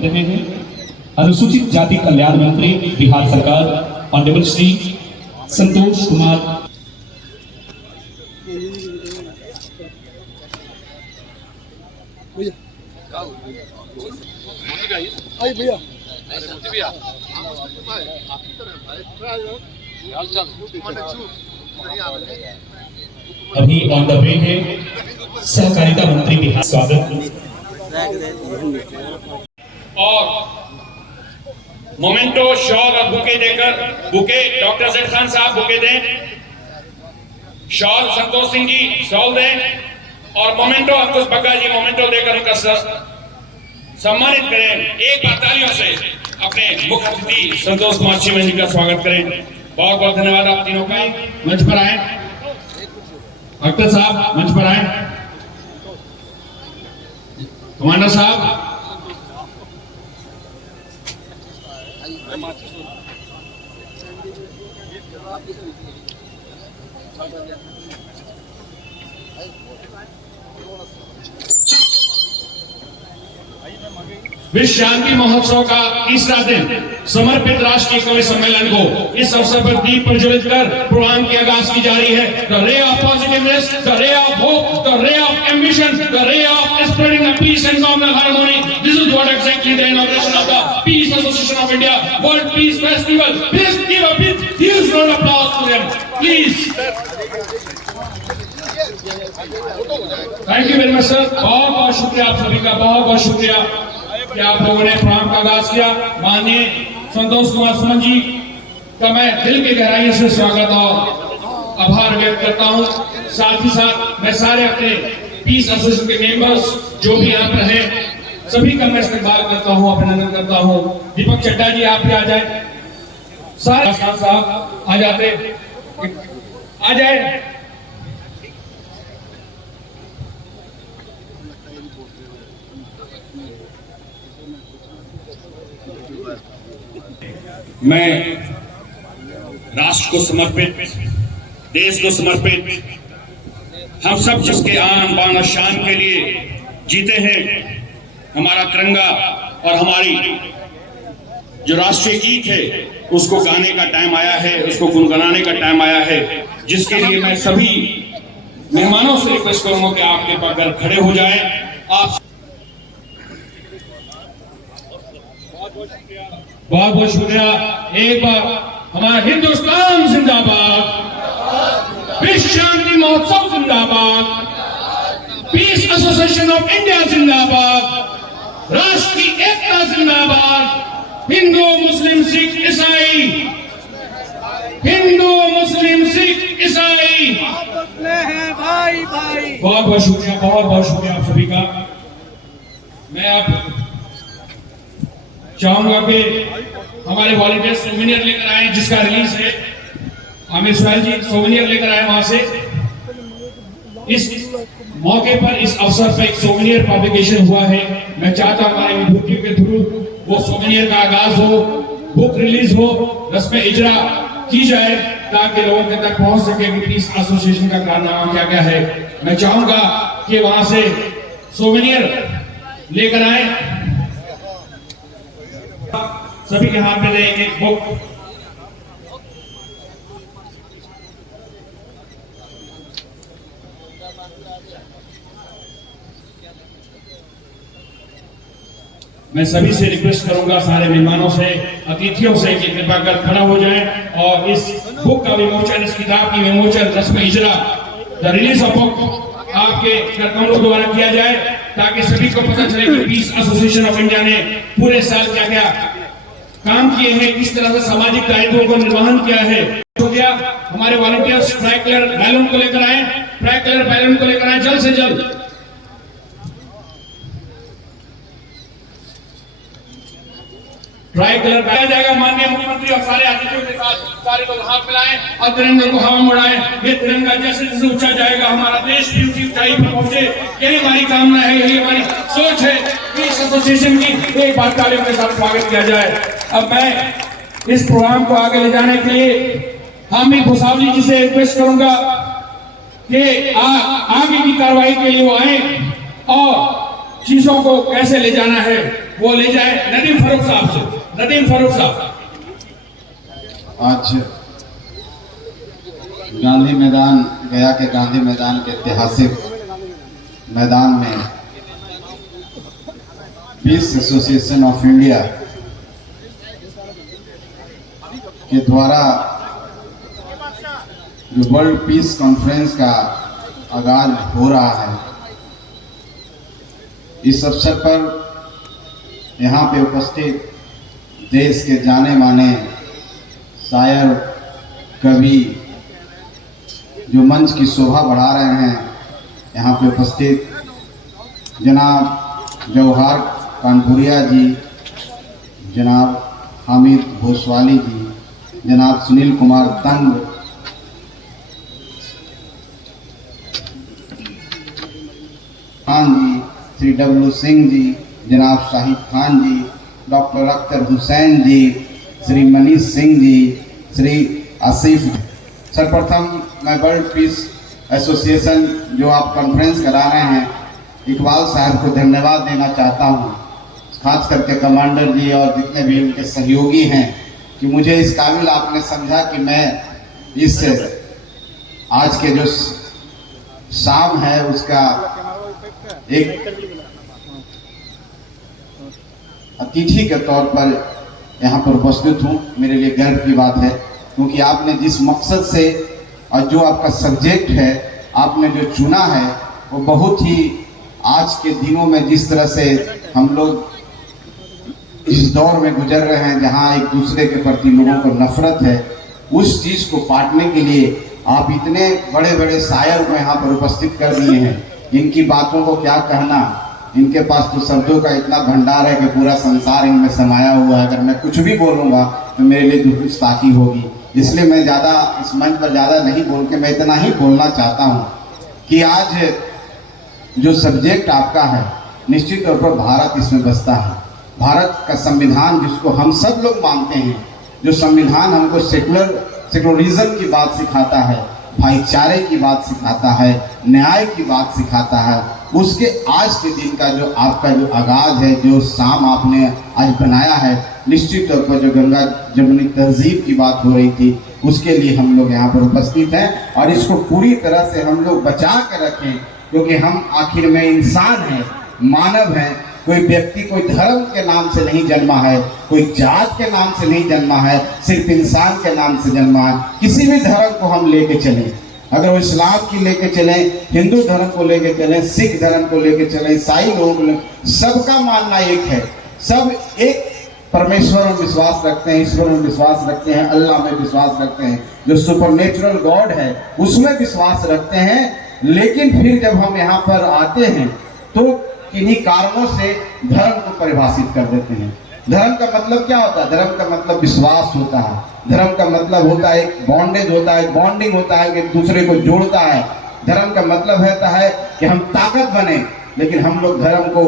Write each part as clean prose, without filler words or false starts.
कर रहे हैं अनुसूचित जाति कल्याण मंत्री बिहार सरकार ऑनरेबल श्री संतोष कुमार। अभी ऑन द वे है सहकारिता मंत्री बिहार। स्वागत। और मोमेंटो शॉल और बुके देकर, बुके डॉक्टर जेड खान साहब बुके दें, शॉल संतोष सिंह जी शॉल दें और मोमेंटो अंकुश बग्गा जी मोमेंटो देकर उनका सम्मानित करें। एक बार तालियों से अपने मुख्य अतिथि संतोष कुमार चीमन जी का स्वागत करें। बहुत बहुत धन्यवाद। आप तीनों का मंच पर आए। अख्तर साहब मंच पर आए। कमांडर साहब, विश्व शांति महोत्सव का तीसरा दिन समर्पित राष्ट्रीय कवि सम्मेलन को इस अवसर पर दीप प्रज्वलित कर प्रोग्राम की आगाज की जा रही है। The ray of positiveness, the ray of hope, the ray of ambition, the ray of spreading the peace and common harmony. This is what exactly the inauguration of the Peace Association of India World Peace Festival. Please give a big huge round of applause to them please. Thank you very much sir. बहुत बहुत शुक्रिया आप सभी का, बहुत बहुत शुक्रिया कि आप लोगों ने प्रोग्राम का आगाज किया। माननीय संतोष कुमार सुमन जी का मैं दिल की गहराइयों से स्वागत और आभार व्यक्त करता हूं। साथ ही साथ मैं सारे अपने पीस एसोसिएशन के मेंबर्स जो भी यहाँ पर हैं सभी का मैं इस्तेमाल करता हूं, अभिनंदन करता हूं। दीपक चड्डा जी आप भी आ जाए, सारे साहब आ जाते, आ जाए। मैं राष्ट्र को समर्पित, देश को समर्पित, हम सब जिसके आन बान और शान के लिए जीते हैं, हमारा तिरंगा और हमारी जो राष्ट्रीय गीत है उसको गाने का टाइम आया है, उसको गुनगुनाने का टाइम आया है, जिसके लिए मैं सभी मेहमानों से रिक्वेस्ट करूंगा कि आपके पास खड़े हो जाएं। आप बहुत बहुत शुक्रिया। एक बार हमारा हिंदुस्तान जिंदाबाद, विश्व शांति महोत्सव जिंदाबाद, पीस एसोसिएशन ऑफ इंडिया जिंदाबाद, राष्ट्र की एकता जिंदाबाद, हिंदू मुस्लिम सिख ईसाई, हिंदू मुस्लिम सिख ईसाई भाई भाई। बहुत बहुत शुक्रिया, बहुत बहुत शुक्रिया आप सभी का। मैं आप चाहूंगा कि हमारे वॉलंटियर सोवेनियर लेकर आए, जिसका रिलीज है आमिर सुहेल जी सोवेनियर लेकर आए वहां से। इस मौके पर, इस अवसर पर एक सोवेनियर पब्लिकेशन हुआ है। मैं चाहता हूं हमारे विभूतियों के थ्रू वो सोवेनियर का आगाज हो, बुक रिलीज हो, रस्म इजरा की जाए ताकि लोगों के तक पहुंच सके कि पीस एसोसिएशन का कारनामा क्या क्या है। मैं चाहूंगा कि वहां से सोवेनियर लेकर आए, सभी के हाथ में देंगे बुक। मैं सभी से रिक्वेस्ट करूंगा, सारे मेहमानों से, अतिथियों से कि कृपा कर खड़ा हो जाएं और इस बुक का विमोचन, इस किताब की विमोचन, रस्म इजरा, द रिलीज ऑफ बुक आपके करकमलों द्वारा किया जाए ताकि सभी को पता चले कि पीस एसोसिएशन ऑफ इंडिया ने पूरे साल क्या क्या काम किए हैं, किस तरह से सामाजिक दायित्वों को निर्वहन किया है। हो गया, हमारे वॉलंटियर्स फ्लैग कलर बैलून को लेकर आए, फ्लैग कलर बैलून को लेकर आए जल्द से जल्द। ट्राई कलर पाया जाएगा। माननीय मुख्यमंत्री और सारे अतिथियों के साथ सारे लोग हाथ मिलाएं और तिरंगे को हवा में उड़ाएं। ये तिरंगा जैसे जैसे ऊंचा जाएगा हमारा देश भी उसी ऊंचाई पर पहुंचे, यही हमारी कामना है, यही हमारी सोच है। पीस एसोसिएशन की एक बार तालियों के साथ स्वागत किया जाए। अब मैं इस प्रोग्राम को आगे ले जाने के लिए हामी भुसावली जी से रिक्वेस्ट करूंगा कि आगे की कार्रवाई के लिए वो आए और चीजों को कैसे ले जाना है वो ले जाए नदीम फारूक साहब से। नदीम फारूक साहब। आज गांधी मैदान, गया के गांधी मैदान के ऐतिहासिक मैदान में पीस एसोसिएशन ऑफ इंडिया के द्वारा जो वर्ल्ड पीस कॉन्फ्रेंस का आगाज हो रहा है, इस अवसर पर यहाँ पे उपस्थित देश के जाने माने शायर, कवि जो मंच की शोभा बढ़ा रहे हैं, यहाँ पे उपस्थित जनाब जवाहर कानपुरिया जी, जनाब हामिद भोसवाली जी, जनाब सुनील कुमार तंग, खान जी, श्री डब्ल्यू सिंह जी, जनाब शाहिद खान जी, डॉक्टर अख्तर हुसैन जी, श्री मनीष सिंह जी, श्री आसिफ। सर्वप्रथम मैं वर्ल्ड पीस एसोसिएशन जो आप कॉन्फ्रेंस करा रहे हैं, इकबाल साहब को धन्यवाद देना चाहता हूँ, खास करके कमांडर जी और जितने भी उनके सहयोगी हैं, कि मुझे इस काबिल आपने समझा कि मैं इस आज के जो शाम है उसका एक अतिथि के तौर पर यहाँ पर उपस्थित हूँ। मेरे लिए गर्व की बात है, क्योंकि आपने जिस मकसद से और जो आपका सब्जेक्ट है आपने जो चुना है, वो बहुत ही आज के दिनों में जिस तरह से हम लोग इस दौर में गुजर रहे हैं, जहाँ एक दूसरे के प्रति लोगों को नफरत है, उस चीज़ को पाटने के लिए आप इतने बड़े बड़े शायर को यहाँ पर उपस्थित कर दिए हैं। इनकी बातों को क्या कहना, इनके पास तो शब्दों का इतना भंडार है कि पूरा संसार इनमें समाया हुआ है। अगर मैं कुछ भी बोलूँगा तो मेरे लिए गुस्ताखी होगी, इसलिए मैं ज़्यादा इस मंच पर ज़्यादा नहीं बोल के मैं इतना ही बोलना चाहता हूँ कि आज जो सब्जेक्ट आपका है, निश्चित तौर पर भारत इसमें बसता है। भारत का संविधान जिसको हम सब लोग मानते हैं, जो संविधान हमको सेकुलरिज्म की बात सिखाता है, भाईचारे की बात सिखाता है, न्याय की बात सिखाता है, उसके आज के दिन का जो आपका जो आगाज है, जो शाम आपने आज बनाया है, निश्चित तौर पर जो गंगा जमुनी तहजीब की बात हो रही थी, उसके लिए हम लोग यहाँ पर उपस्थित हैं और इसको पूरी तरह से हम लोग बचा कर रखें, क्योंकि हम आखिर में इंसान हैं, मानव हैं। कोई व्यक्ति कोई धर्म के नाम से नहीं जन्मा है, कोई जात के नाम से नहीं जन्मा है, सिर्फ इंसान के नाम से जन्मा है। किसी भी धर्म को हम लेके चलें, अगर वो इस्लाम की लेके चलें, हिंदू धर्म को लेके चलें, सिख धर्म को लेके चलें, ईसाई लोग, सबका मानना एक है। सब एक परमेश्वर में विश्वास रखते हैं, ईश्वर में विश्वास रखते हैं, अल्लाह में विश्वास रखते हैं, जो सुपरनेचुरल गॉड है उसमें विश्वास रखते हैं। लेकिन फिर जब हम यहाँ पर आते हैं तो किन्हीं कारणों से धर्म को परिभाषित कर देते हैं। धर्म का मतलब क्या होता है? धर्म का मतलब विश्वास होता है, धर्म का मतलब होता है एक बॉन्डेज होता है, बॉन्डिंग होता है कि दूसरे को जोड़ता है। धर्म का मतलब होता है कि हम ताकत बने, लेकिन हम लोग धर्म को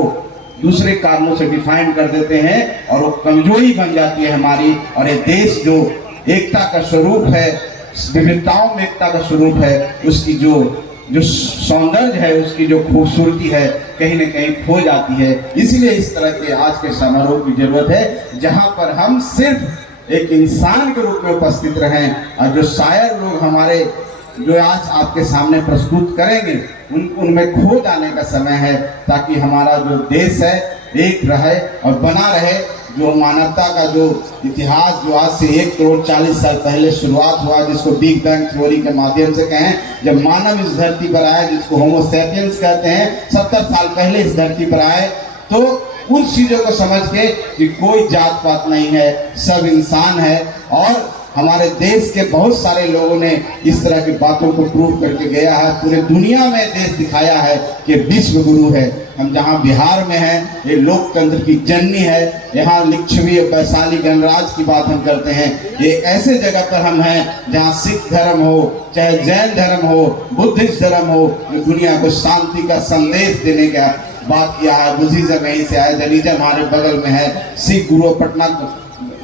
दूसरे कारणों से डिफाइन कर देते हैं और वो कमजोरी बन जाती है हमारी। और ये देश जो एकता का स्वरूप है, विविधताओं में एकता का स्वरूप है, उसकी जो सौंदर्य है, उसकी जो खूबसूरती है, कहीं न कहीं खो जाती है। इसलिए इस तरह के आज के समारोह की जरूरत है, जहां पर हम सिर्फ एक इंसान के रूप में उपस्थित रहें और जो शायर लोग हमारे जो आज आपके सामने प्रस्तुत करेंगे उनमें खो जाने का समय है, ताकि हमारा जो देश है एक रहे और बना रहे। जो मानवता का जो इतिहास जो आज से 1 करोड़ 40 साल पहले शुरुआत हुआ, जिसको बिग बैंग थ्योरी के माध्यम से कहें, जब मानव इस धरती पर आए, जिसको होमो सैपियंस कहते हैं, 70 साल पहले इस धरती पर आए, तो उन चीज़ों को समझ के कि कोई जात पात नहीं है, सब इंसान है। और हमारे देश के बहुत सारे लोगों ने इस तरह की बातों को प्रूव करके गया है, पूरे दुनिया में देश दिखाया है कि विश्व गुरु है। हम जहाँ बिहार में हैं, ये लोकतंत्र की जननी है, यहाँ लिच्छवी वैशाली गणराज की बात हम करते हैं। ये ऐसे जगह पर हम हैं जहाँ सिख धर्म हो, चाहे जैन धर्म हो, बुद्धिस्ट धर्म हो, दुनिया को शांति का संदेश देने का बात किया है। बुद्धिज्म यहीं से आया, जैनिज्म हमारे बगल में है, सिख गुरु पटना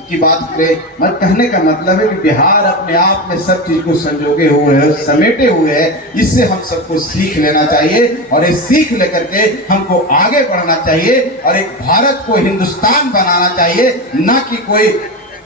की बात करें, मैं कहने का मतलब है कि बिहार अपने आप में सब चीज को संजोगे हुए है, समेटे हुए है। इससे हम सबको सीख लेना चाहिए और ये सीख लेकर के हमको आगे बढ़ना चाहिए और एक भारत को हिंदुस्तान बनाना चाहिए, ना कि कोई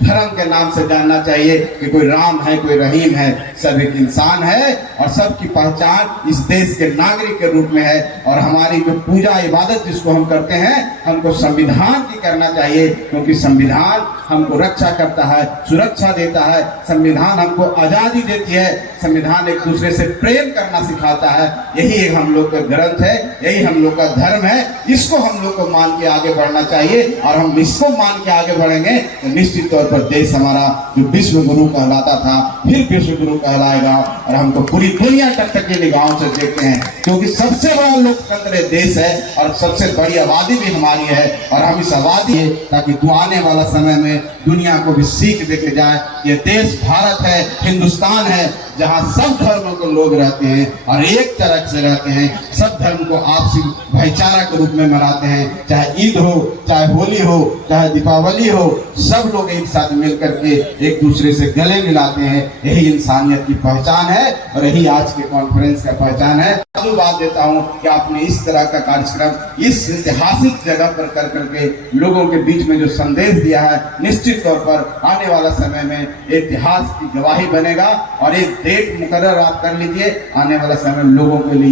धर्म के नाम से जानना चाहिए कि कोई राम है, कोई रहीम है। सब एक इंसान है और सबकी पहचान इस देश के नागरिक के रूप में है। और हमारी जो पूजा इबादत जिसको हम करते हैं, हमको संविधान की करना चाहिए, क्योंकि संविधान हमको रक्षा करता है, सुरक्षा देता है। संविधान हमको आजादी देती है। संविधान एक दूसरे से प्रेम करना सिखाता है। यही एक हम लोग का ग्रंथ है, यही हम लोग का धर्म है। इसको हम लोग को मान के आगे बढ़ना चाहिए और हम इसको मान के आगे बढ़ेंगे तो निश्चित तौर पर देश हमारा जो विश्व गुरु कहलाता था फिर विश्व गुरु कहलाएगा। और हमको पूरी दुनिया टकटकी निगाहों से देखते हैं, क्योंकि सबसे बड़ा लोकतंत्र देश है और सबसे बड़ी आबादी भी हमारी है। और हम इस आबादी है ताकि आने वाला समय में दुनिया को भी सीख देके जाए, ये देश भारत है, हिंदुस्तान है, जहाँ सब धर्मों के लोग रहते हैं और एक तरह से रहते हैं। सब धर्म को आपसी भाईचारा के रूप में मनाते हैं, चाहे ईद हो, चाहे होली हो, चाहे दीपावली हो, सब लोग एक साथ मिल करके एक दूसरे से गले मिलाते हैं। यही इंसानियत की पहचान है और यही आज के कॉन्फ्रेंस का पहचान है। बात देता हूँ कि आपने इस तरह का कार्यक्रम इस ऐतिहासिक जगह पर कर करके लोगों के बीच में जो संदेश दिया है, निश्चित तौर पर आने वाला समय में इतिहास की गवाही बनेगा। और एक डेट मुकर्रर आप कर लीजिए, आने वाला समय लोगों के लिए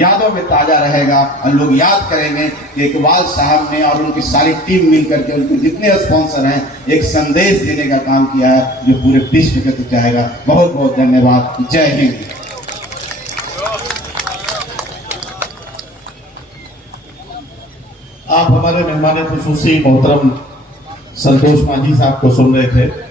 यादों में ताजा रहेगा और लोग याद करेंगे कि इकबाल साहब ने और उनकी सारी टीम मिल करके, उनके जितने स्पॉन्सर हैं, एक संदेश देने का काम किया है जो पूरे विश्व तक जाएगा। बहुत बहुत धन्यवाद। जय हिंद। आप हमारे मेहमान खुसूसी मोहतरम संतोष मांझी साहब को सुन रहे थे।